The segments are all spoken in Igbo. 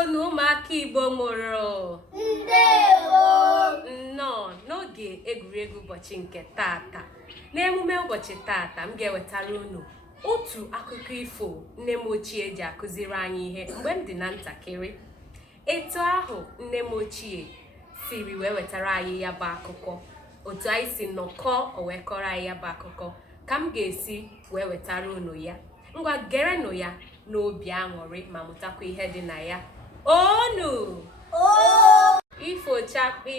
Ndewonu ụmụaka Igbo mụrụ. Ndewo. Nnọọ n'oge egwuregwu ụbọchị nke tata. N'emume ụbọchị tata, m ga-ewetara unu otu akụkọ ifo nne m ochie ji akụziri anyị ihe mgbe m dị na ntakịrị. Etu ahụ nne m ochie siri wee wetara anyị ya bụ akụkọ, otu anyị si nnọkọ o wee kọrọ anyị ya bụ akụkọ, ka m ga-esi wee wetara unu ya. Ngwa gerenụ ya n'obi aṅụrị ma mụtakwa ihe dị na ya. Onu! Ifo chakpi!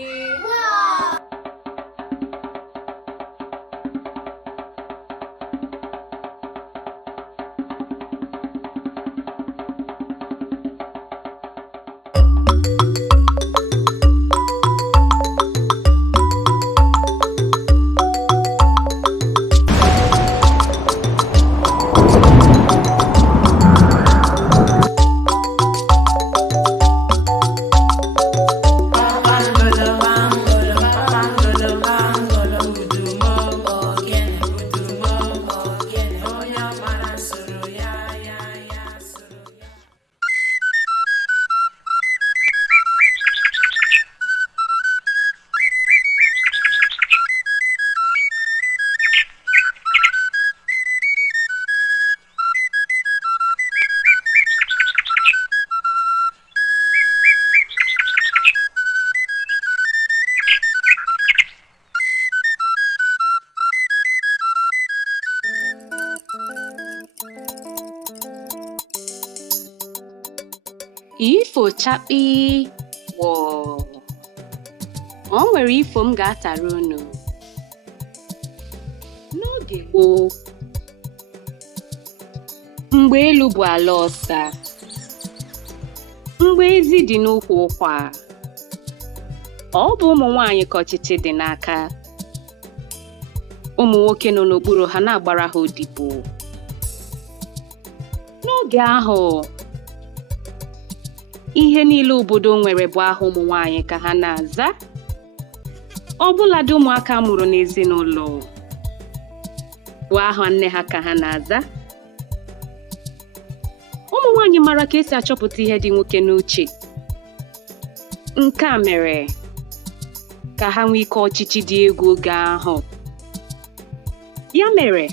Ifo chakpi wọ. O nwere ifo m ga-atara unu. N'oge gboo, mgbe elu bụ ala ọsa, mgbe ezi dị n'ukwu ụkwa, ọ bụ ụmụ nwanyị ka ọchịchị dị n'aka. Ụmụ nwoke nọ n'okpuru ha na-agbara ha odibo. N'oge ahụ, ihe niile obodo nwere bụ aha ụmụ nwanyị ka ha na-aza. Ọbụladị ụmụaka mụrụ n'ezinụlọ bụ aha nne ha ka ha na-aza. Ụmụ nwanyị mara ka esi achọpụta ihe dị nwoke n'uche. Nke a mere ka ha nwee ike ọchịchị dị egwu oge ahụ. Ya mere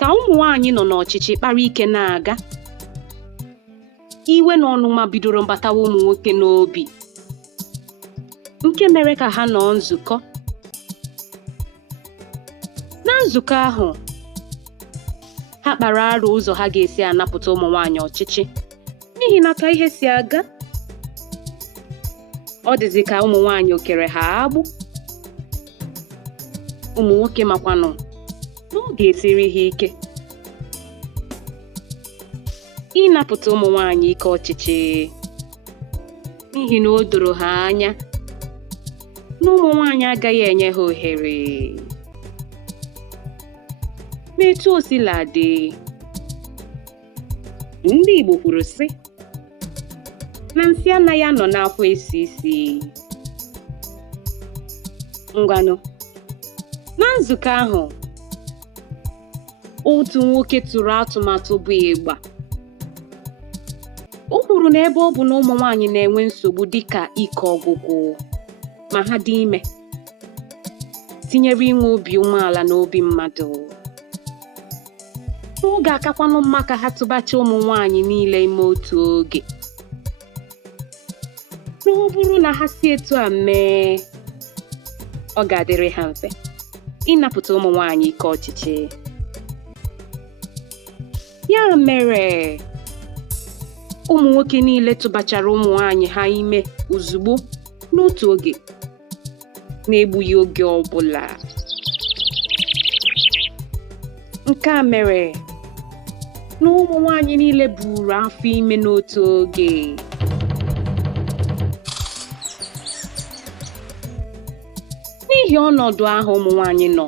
ka ụmụ nwanyị nọ n'ọchịchị kpara ike na-aga. Iwe na ọnụma bidoro mbatawa ụmụ nwoke n'obi, nke mere ka ha nọọ nzukọ. Na nzukọ ahụ, ha kpara aro ụzọ ha ga-esi anapụta ụmụ nwanyị ọchịchị, n'ihi na ka ihe si aga, ọ dịzị ka ụmụ nwanyị okere ha agbụ. Ụmụ nwoke makwanụ n'oge esiri ha ike ịnapụta ụmụ nwanyị ike ọchịchị, n'ihi na o doro ha anya na ụmụ nwanyị agaghị enye ha ohere. N'etu o sila dị, ndị Igbo kwuru sị na nsị anaghị anọ n'afọ esi isi. Ngwanụ, na nzukọ ahụ, otu nwoke tụrụ atụmatụ bụ ịgba. O kwuru na ebe ọ bụ na ụmụ nwanyị na-enwe nsogbu dịka ike ọgwụgwụ ma ha dị ime, tinyere inwe obi umeala na obi mmadụ, ọ ga-akakwanụ mma ka ha tụbacha ụmụ nwanyị niile ime otu oge. Na ọ bụrụ na ha si etu a mee, ọ ga-adịrị ha mfe ịnapụta ụmụ nwanyị ike ọchịchị. Ya mere, ụmụ nwoke niile tụbachara ụmụ nwanyị ha ime ozugbo n'otu oge, na-egbughị oge ọbụla. Nke a mere na ụmụ nwanyị niile buru afọ ime n'otu oge. N'ihi ọnọdụ ahụ ụmụ nwanyị nọ,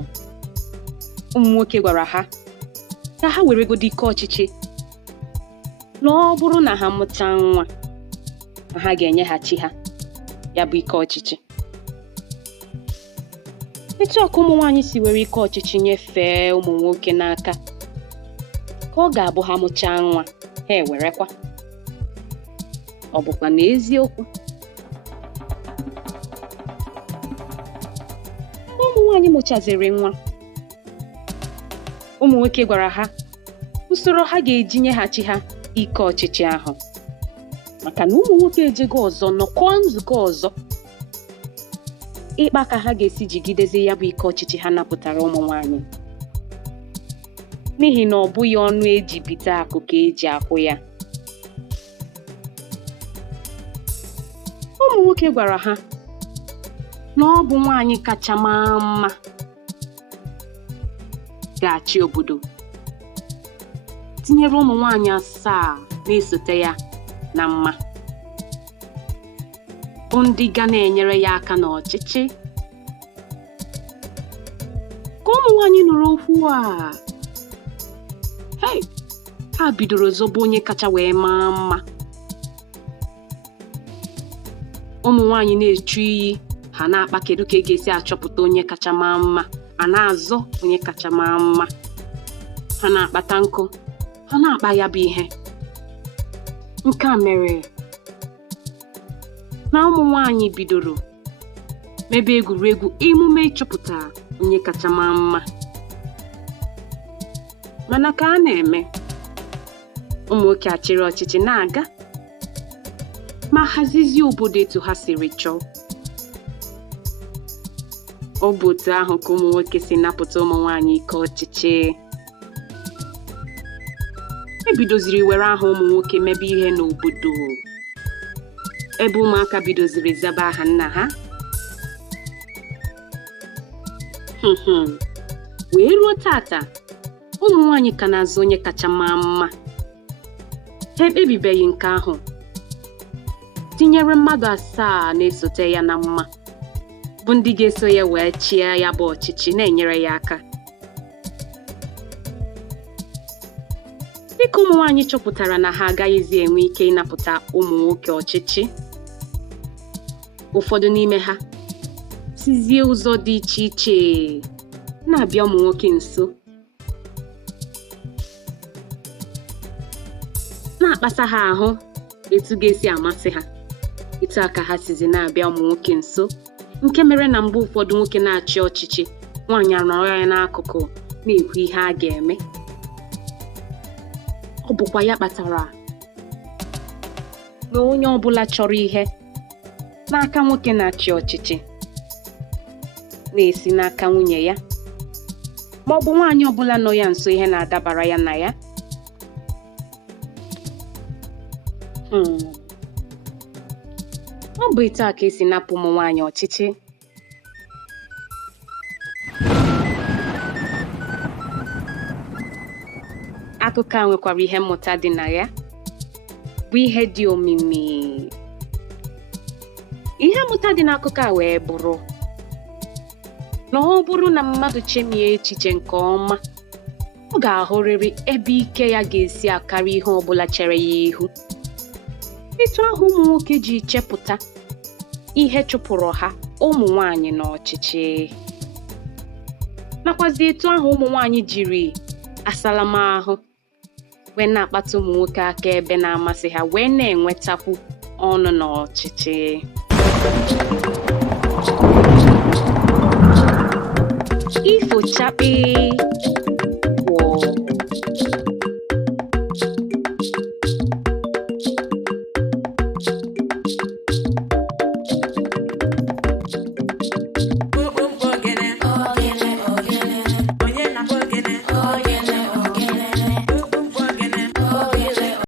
ụmụ nwoke gwara ha ka ha weregodo ike ọchịchị, na ọ bụrụ na ha mụta nwa, ha ga-enyeghachi ha ya bụ ike ọchịchị. Etu ọka ụmụ nwanyị si were ike ọchịchị nyefee ụmụ nwoke n'aka, ka ọ ga-abụ ha mụchaa nwa, ha ewerekwa. ọ bụkwa n'eziokwu? Ụmụ nwaanyị mụchaziri nwa, ụmụ nwoke gwara ha usoro ha ga-eji nyeghachi ha ike ọchịchị ahụ, maka na ụmụ nwoke ejego ọzọ nọkọọ nzukọ ọzọ ịkpa ka ha ga-esi jigidezi ya bụ ike ọchịchị ha napụtara ụmụ nwaanyị, n'ihi na ọ bụghị ọnụ eji bite akụ ka eji akwụ ya. Ụmụ nwoke gwara ha na ọ bụ nwaanyị kacha maa mma ga-achị obodo, tinyere ụmụ nwaanyị 7 na-esote ya na mma, bụ ndị ga na-enyere ya aka n'ọchịchị. Ka ụmụ nwaanyị nụrụ okwu a, ha bidoro zobo onye kacha wee maa mma. Ụmụ nwaanyị na-echu iyi, ha na-akpa kedu ka ga-esi achọpụta onye kacha maa mma, a na-azọ onye kacha maa mma. Ha na-akpata nkụ, ha na-akpa ya bụ ihe. Nke a mere na ụmụ nwaanyị bidoro mebe egwuregwu emume ịchọpụta onye kacha maa mma. Mana ka a na-eme, ụmụ nwoke achịrị ọchịchị na-aga ma hazizie obodo etu ha siri chọọ. Ọ bụ otu ahụ ka ụmụ nwoke si napụta ụmụ nwaanyị ike ọchịchị. Ebidoziri were aha ụmụ nwoke mebe ihe n'obodo, ebe ụmụaka bidoziri zaba aha nna ha. Wee ruo tata, ụmụ nwaanyị ka na-azụ onye kacha maa mma. Ha ekpebibeghị nke ahụ, tinyere mmadụ 7 na-esote ya na mma, bụ ndị ga-eso ya wee chịa ya bụ ọchịchị na-enyere ya aka. Dịka ụmụ nwaanyị chọpụtara na ha agaghịzi enwe ike ịnapụta ụmụ nwoke ọchịchị, ụfọdụ n'ime ha sizie ụzọ dị iche iche na-abịa ụmụ nwoke nso, na-akpasa ha ahụ etu ga-esi amasị ha. Etu aka ha sizi na-abịa ụmụ nwoke nso, nke mere na mgbe ụfọdụ nwoke na-achị ọchịchị, nwaanyị anọrọ ya n'akụkụ na-ekwu ihe a ga-eme. Ọ bụkwa ya kpatara na onye ọbụla chọrọ ihe n'aka nwoke na-achị ọchịchị na-esi n'aka nwunye ya, ma ọ bụ nwaanyị ọbụla nọ ya nso ihe na-adabara ya na ya. Ọ bụ etu a ka esi napụ ụmụ nwaanyị ọchịchị. Akụkọ a nwekwara ihe mmụta dị na ya, bụ ihe dị omimi. Ihe mmụta dị n'akụkọ a wee bụrụ na ọ bụrụ na mmadụ chemie echiche nke ọma, ọ ga-ahụrịrị ebe ike ya ga-esi akarị ihe ọbụla chere ya ihu. Etu ahụ ụmụ nwoke ji chepụta ihe chụpụrụ ha ụmụ nwaanyị n'ọchịchị, nakwazi etu ahụ ụmụ nwaanyị jiri asalamahụ wee na-akpata ụmụ nwoke aka ebe na-amasị ha, wee na-enwetakwu ọnụ n'ọchịchị. Ifo chakpi.